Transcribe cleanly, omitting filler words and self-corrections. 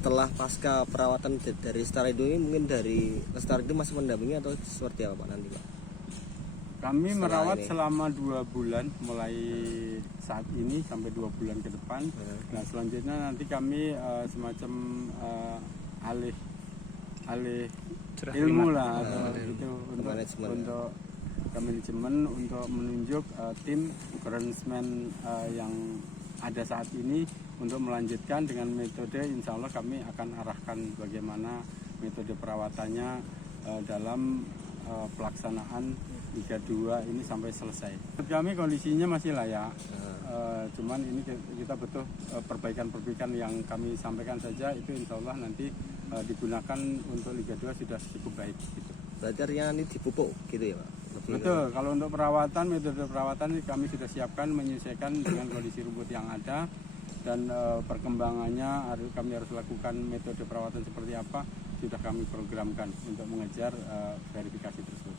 setelah pasca perawatan dari Lestari ini, mungkin dari Lestari itu masih mendampingi atau seperti apa Pak nanti Pak? Kami Setelah merawat ini. selama 2 bulan, mulai saat ini sampai 2 bulan ke depan. Nah selanjutnya nanti kami semacam alih ilmu lah atau gitu untuk ke manajemen untuk menunjuk tim groundsman yang ada saat ini untuk melanjutkan dengan metode, insya Allah kami akan arahkan bagaimana metode perawatannya dalam pelaksanaan Liga 2 ini sampai selesai. Kami kondisinya masih layak, cuman ini kita butuh perbaikan-perbaikan yang kami sampaikan saja, itu insya Allah nanti digunakan untuk Liga 2 sudah cukup baik. Gitu. Berarti artinya nanti dipupuk gitu ya Pak? Betul, kalau untuk perawatan, metode perawatan kami sudah siapkan menyesuaikan dengan kondisi rumput yang ada dan perkembangannya kami harus lakukan metode perawatan seperti apa sudah kami programkan untuk mengejar verifikasi tersebut.